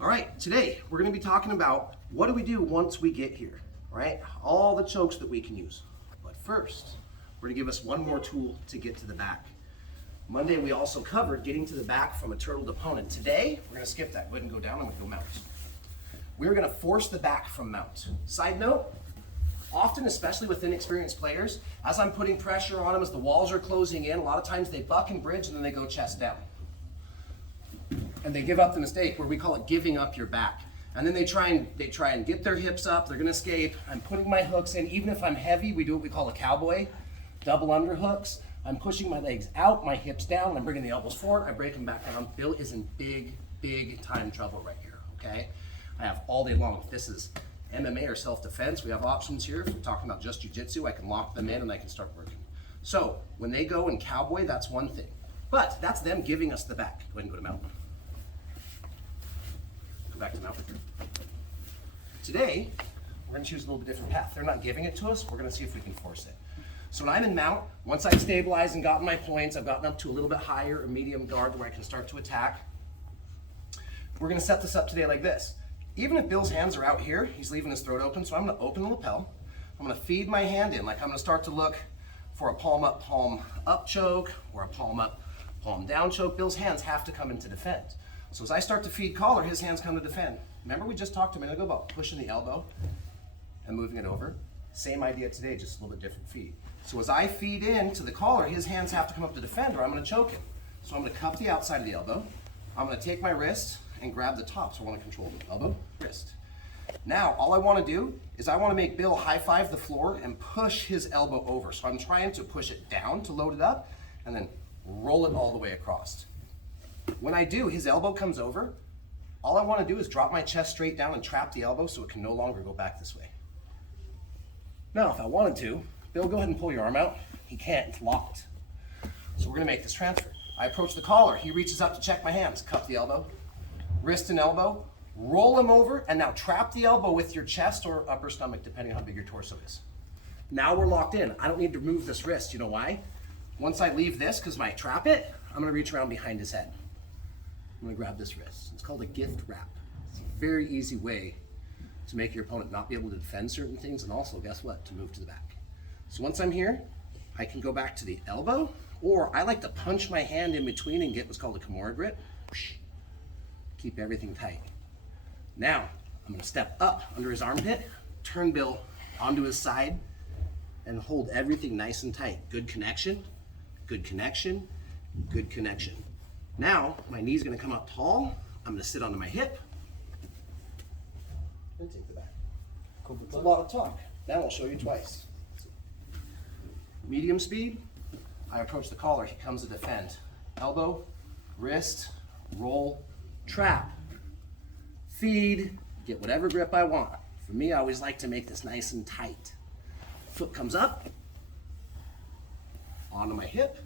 All right, today we're going to be talking about what do we do once we get here, right? All the chokes that we can use. But first, we're going to give us one more tool to get to the back. Monday we also covered getting to the back from a turtled opponent. Today, we're going to skip that. Go ahead and go down. I'm going to go mount. We're going to force the back from mount. Side note, often, especially with inexperienced players, as I'm putting pressure on them, as the walls are closing in, a lot of times they buck and bridge and then they go chest down. And they give up the mistake where we call it giving up your back. And then they try and get their hips up, they're gonna escape. I'm putting my hooks in, even if I'm heavy, we do what we call a cowboy, double underhooks. I'm pushing my legs out, my hips down, I'm bringing the elbows forward, I break them back down. Bill is in big time trouble right here, okay? I have all day long. If this is MMA or self-defense, we have options here. If we're talking about just jiu-jitsu, I can lock them in and I can start working. So when they go in cowboy, that's one thing. But that's them giving us the back. Go ahead and go to mount. Go back to mount. Today, we're gonna choose a little bit different path. They're not giving it to us, we're gonna see if we can force it. So when I'm in mount, once I've stabilized and gotten my points, I've gotten up to a little bit higher, a medium guard where I can start to attack. We're gonna set this up today like this. Even if Bill's hands are out here, he's leaving his throat open, so I'm gonna open the lapel. I'm gonna feed my hand in, like I'm gonna start to look for a palm up choke, or a palm up, palm down choke. Bill's hands have to come in to defend. So as I start to feed collar, his hands come to defend. Remember we just talked a minute ago about pushing the elbow and moving it over? Same idea today, just a little bit different feed. So as I feed in to the collar, his hands have to come up to defend or I'm gonna choke him. So I'm gonna cup the outside of the elbow. I'm gonna take my wrist and grab the top, so I wanna control the elbow, wrist. Now, all I wanna do is I wanna make Bill high five the floor and push his elbow over. So I'm trying to push it down to load it up and then roll it all the way across. When I do, his elbow comes over. All I wanna do is drop my chest straight down and trap the elbow so it can no longer go back this way. Now, if I wanted to, Bill, go ahead and pull your arm out. He can't, it's locked. So we're gonna make this transfer. I approach the collar, he reaches up to check my hands, cup the elbow, wrist and elbow, roll him over, and now trap the elbow with your chest or upper stomach, depending on how big your torso is. Now we're locked in. I don't need to move this wrist. You know why? Once I leave this, because I trap it, I'm gonna reach around behind his head. I'm gonna grab this wrist. It's called a gift wrap. It's a very easy way to make your opponent not be able to defend certain things, and also, guess what, to move to the back. So once I'm here, I can go back to the elbow, or I like to punch my hand in between and get what's called a Camaro Grip. Keep everything tight. Now, I'm gonna step up under his armpit, turn Bill onto his side, and hold everything nice and tight. Good connection, good connection, good connection. Now, my knee's gonna come up tall. I'm gonna sit onto my hip, and take the back. It's a lot of talk. Now I'll show you twice. Medium speed, I approach the collar, he comes to defend. Elbow, wrist, roll, trap, feed, get whatever grip I want. For me, I always like to make this nice and tight. Foot comes up, onto my hip,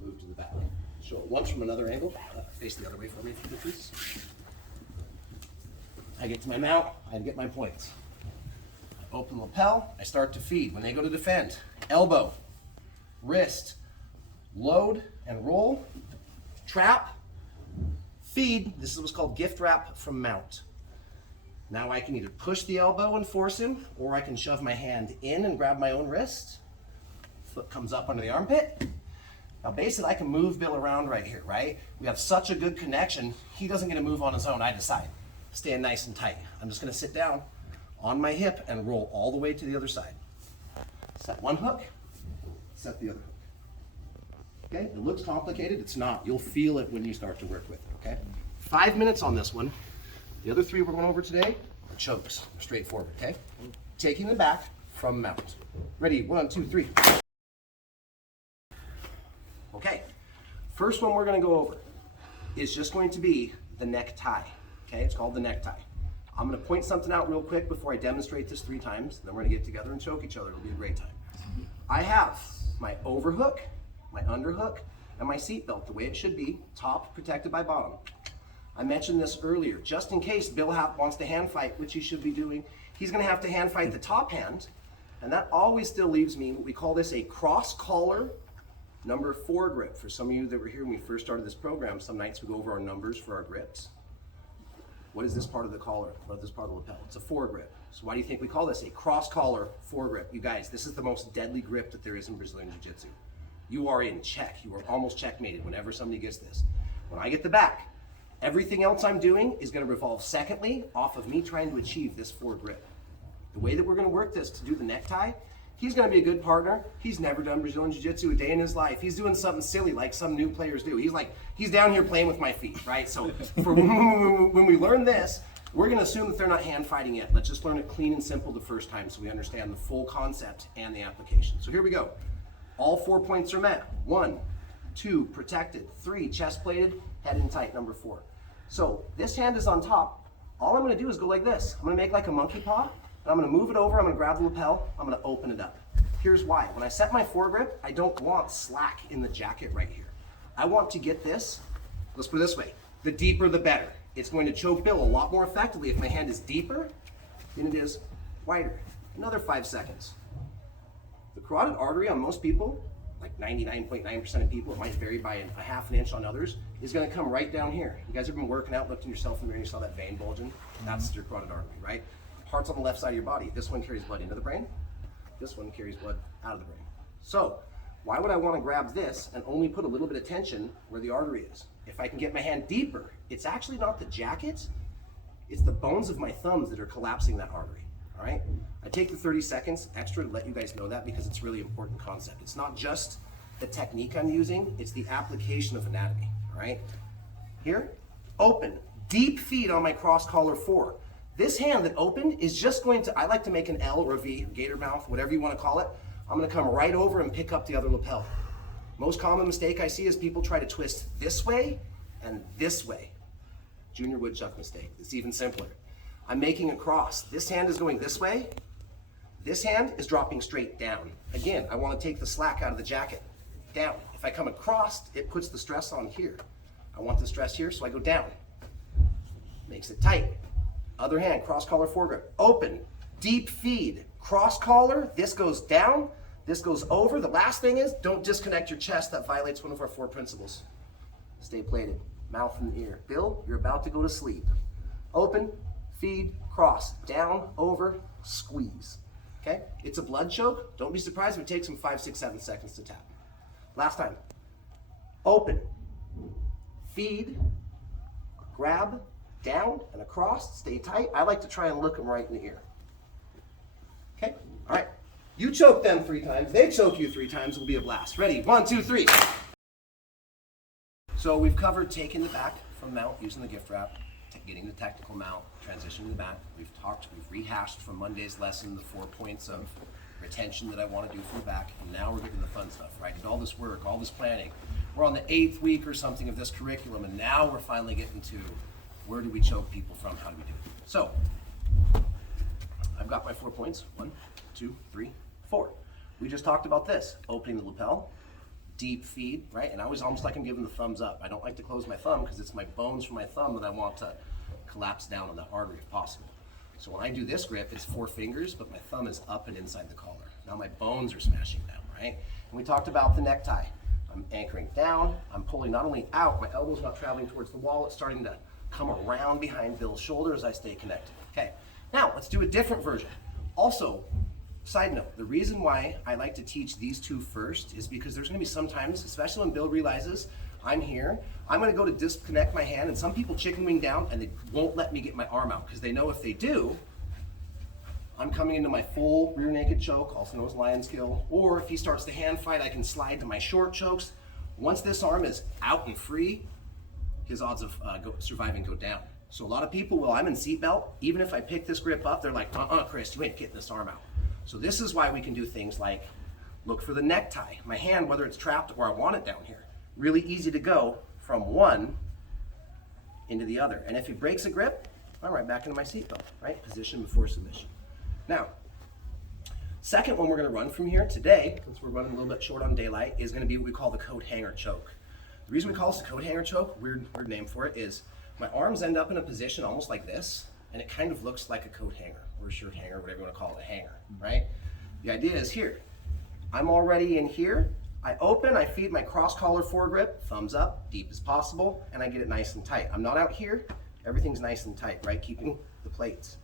move to the back. Show it once from another angle. Face the other way for me, if you could please. I get to my mount, I get my points. I open lapel, I start to feed. When they go to defend, elbow, wrist, load and roll, trap, feed. This is what's called gift wrap from mount. Now I can either push the elbow and force him, or I can shove my hand in and grab my own wrist. Foot comes up under the armpit. Now basically I can move Bill around right here, right? We have such a good connection, he doesn't get to move on his own, I decide. Stand nice and tight. I'm just gonna sit down on my hip and roll all the way to the other side. Set one hook, set the other hook. Okay, it looks complicated, it's not. You'll feel it when you start to work with it, okay? 5 minutes on this one. The other three we're going over today are chokes, straightforward, okay? Taking them back from mount. Ready, 1, 2, 3. Okay, first one we're gonna go over is just going to be the necktie, okay? It's called the necktie. I'm gonna point something out real quick before I demonstrate this 3 times, then we're gonna get together and choke each other. It'll be a great time. I have my overhook, my underhook, and my seat belt the way it should be, top protected by bottom. I mentioned this earlier, just in case Bill wants to hand fight, which he should be doing, he's gonna have to hand fight the top hand, and that always still leaves me, what we call this a cross collar number 4 grip. For some of you that were here when we first started this program, some nights we go over our numbers for our grips. What is this part of the collar? What is this part of the lapel? It's a foregrip. So why do you think we call this a cross-collar foregrip? You guys, this is the most deadly grip that there is in Brazilian Jiu-Jitsu. You are in check. You are almost checkmated whenever somebody gets this. When I get the back, everything else I'm doing is going to revolve secondly off of me trying to achieve this foregrip. The way that we're going to work this to do the necktie, he's going to be a good partner. He's never done Brazilian Jiu-Jitsu a day in his life. He's doing something silly like some new players do. He's down here playing with my feet, right? So for when we learn this, we're going to assume that they're not hand fighting yet. Let's just learn it clean and simple the first time so we understand the full concept and the application. So here we go. All 4 points are met. 1, 2, protected. 3, chest plated, head in tight, number 4. So this hand is on top. All I'm going to do is go like this. I'm going to make like a monkey paw, and I'm going to move it over. I'm going to grab the lapel. I'm going to open it up. Here's why. When I set my foregrip, I don't want slack in the jacket right here. I want to get this, let's put it this way, the deeper the better. It's going to choke Bill a lot more effectively if my hand is deeper than it is wider. Another 5 seconds. The carotid artery on most people, like 99.9% of people, it might vary by a half an inch on others, is going to come right down here. You guys have been working out, looked at yourself in the mirror, and you saw that vein bulging? That's your carotid artery, right? Heart's on the left side of your body. This one carries blood into the brain. This one carries blood out of the brain. So why would I want to grab this and only put a little bit of tension where the artery is? If I can get my hand deeper, it's actually not the jacket, it's the bones of my thumbs that are collapsing that artery, all right? I take the 30 seconds extra to let you guys know that because it's a really important concept. It's not just the technique I'm using, it's the application of anatomy, all right? Here, open, deep feed on my cross collar 4. This hand that opened is just going to, I like to make an L or a V, gator mouth, whatever you want to call it. I'm going to come right over and pick up the other lapel. Most common mistake I see is people try to twist this way and this way. Junior woodchuck mistake. It's even simpler. I'm making a cross. This hand is going this way. This hand is dropping straight down. Again, I want to take the slack out of the jacket. Down. If I come across, it puts the stress on here. I want the stress here, so I go down. Makes it tight. Other hand, cross collar foregrip. Open, deep feed, cross collar. This goes down. This goes over. The last thing is, don't disconnect your chest. That violates one of our 4 principles. Stay plated, mouth and ear. Bill, you're about to go to sleep. Open, feed, cross, down, over, squeeze. Okay? It's a blood choke. Don't be surprised if it takes them 5, 6, 7 seconds to tap. Last time. Open, feed, grab, down and across, stay tight. I like to try and look them right in the ear. Okay? All right. You choke them 3 times, they choke you 3 times, it'll be a blast. Ready? 1, 2, 3. So we've covered taking the back from mount, using the gift wrap, getting the technical mount, transitioning the back. We've rehashed from Monday's lesson the 4 points of retention that I want to do from the back, and now we're getting the fun stuff, right? Did all this work, all this planning. We're on the 8th week or something of this curriculum, and now we're finally getting to where do we choke people from, how do we do it? So, I've got my 4 points, 1, 2, 3, 4. We just talked about this, opening the lapel, deep feed, right? And I was almost like I'm giving the thumbs up. I don't like to close my thumb because it's my bones from my thumb that I want to collapse down on that artery if possible. So when I do this grip, it's 4 fingers, but my thumb is up and inside the collar. Now my bones are smashing down, right? And we talked about the necktie. I'm anchoring down, I'm pulling not only out, my elbow's not traveling towards the wall, it's starting to come around behind Bill's shoulder as I stay connected. Okay, now let's do a different version. Also, side note, the reason why I like to teach these 2 first is because there's gonna be some times, especially when Bill realizes I'm here, I'm gonna go to disconnect my hand, and some people chicken wing down and they won't let me get my arm out because they know if they do, I'm coming into my full rear naked choke, also known as lion's kill, or if he starts the hand fight, I can slide to my short chokes. Once this arm is out and free, his odds of surviving go down. So a lot of people, well, I'm in seatbelt, even if I pick this grip up, they're like, Chris, you ain't getting this arm out. So this is why we can do things like look for the necktie. My hand, whether it's trapped or I want it down here, really easy to go from one into the other. And if he breaks a grip, I'm right back into my seatbelt, right? Position before submission. Now, second one we're gonna run from here today, since we're running a little bit short on daylight, is gonna be what we call the coat hanger choke. The reason we call this a coat hanger choke, weird name for it, is my arms end up in a position almost like this, and it kind of looks like a coat hanger, or a shirt hanger, whatever you wanna call it, a hanger, right? The idea is here, I'm already in here, I open, I feed my cross collar foregrip, thumbs up, deep as possible, and I get it nice and tight. I'm not out here, Everything's nice and tight, right? Keeping the plates.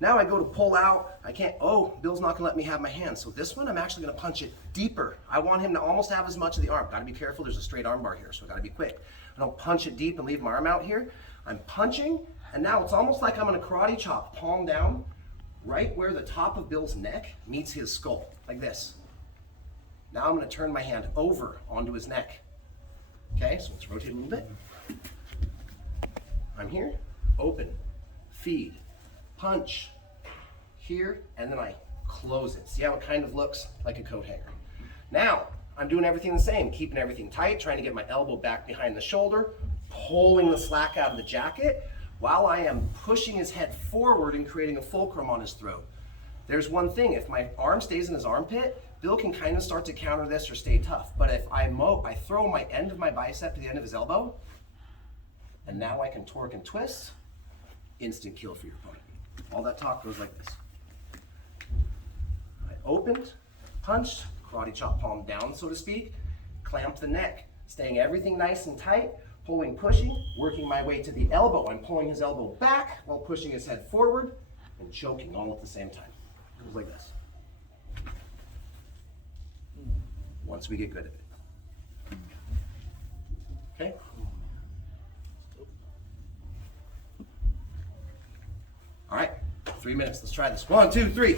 Now I go to pull out, I can't, oh, Bill's not gonna let me have my hand. So this one, I'm actually gonna punch it deeper. I want him to almost have as much of the arm. Gotta be careful, there's a straight arm bar here, so I gotta be quick. I don't punch it deep and leave my arm out here. I'm punching, and now it's almost like I'm gonna karate chop, palm down, right where the top of Bill's neck meets his skull, like this. Now I'm gonna turn my hand over onto his neck. Okay, so let's rotate a little bit. I'm here, open, feed, punch, here, and then I close it. See how it kind of looks like a coat hanger. Now, I'm doing everything the same, keeping everything tight, trying to get my elbow back behind the shoulder, pulling the slack out of the jacket, while I am pushing his head forward and creating a fulcrum on his throat. There's one thing, if my arm stays in his armpit, Bill can kind of start to counter this or stay tough. But if I throw my end of my bicep to the end of his elbow, and now I can torque and twist, instant kill for your opponent. All that talk goes like this. I opened, punched, karate chop palm down, so to speak, clamped the neck, staying everything nice and tight, pulling, pushing, working my way to the elbow. I'm pulling his elbow back while pushing his head forward and choking all at the same time. It goes like this. Once we get good at it. Okay? All right, 3 minutes. Let's try this. 1, 2, 3.